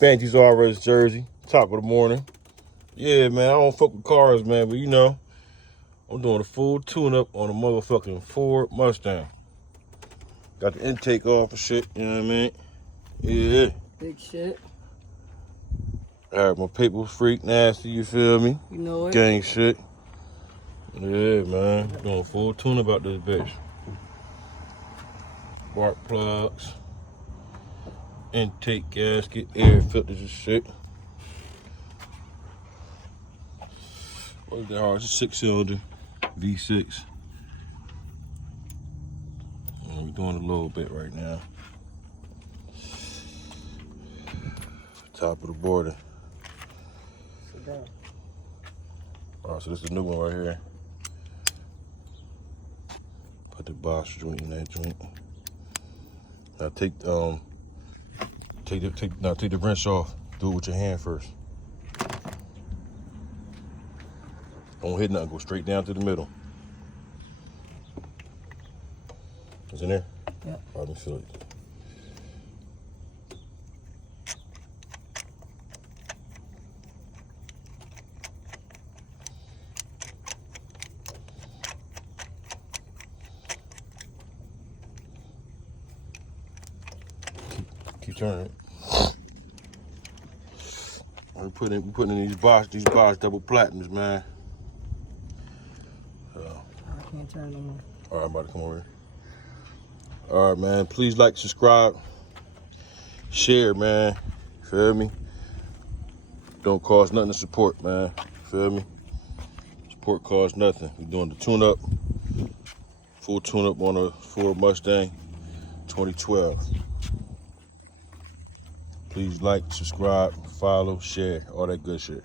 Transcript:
Fancy's RS jersey, top of the morning. Yeah, man, I don't fuck with cars, man, but you know, I'm doing a full tune-up on a motherfucking Ford Mustang. Got the intake off and shit, you know what I mean? Yeah. Big shit. I had my paper freak nasty, you feel me? You know it. Gang shit. Yeah, man, doing a full tune-up about this bitch. Spark plugs. Intake gasket, air filters and shit. What's that hard? It's a 6-cylinder V6. And we're doing a little bit right now. Top of the border. Alright, so this is the new one right here. Put the box joint in that joint. Now take the wrench off. Do it with your hand first. Don't hit nothing. Go straight down to the middle. It's in there? Yeah. Let me feel it. Keep turning it. We're putting in these Bosch double platinums, man. I can't turn no more. All right, I'm about to come over here. All right, man. Please like, subscribe, share, man. Feel me? Don't cost nothing to support, man. Feel me? Support costs nothing. We're doing the tune-up, full tune-up on a Ford Mustang 2012. Please like, subscribe, follow, share, all that good shit.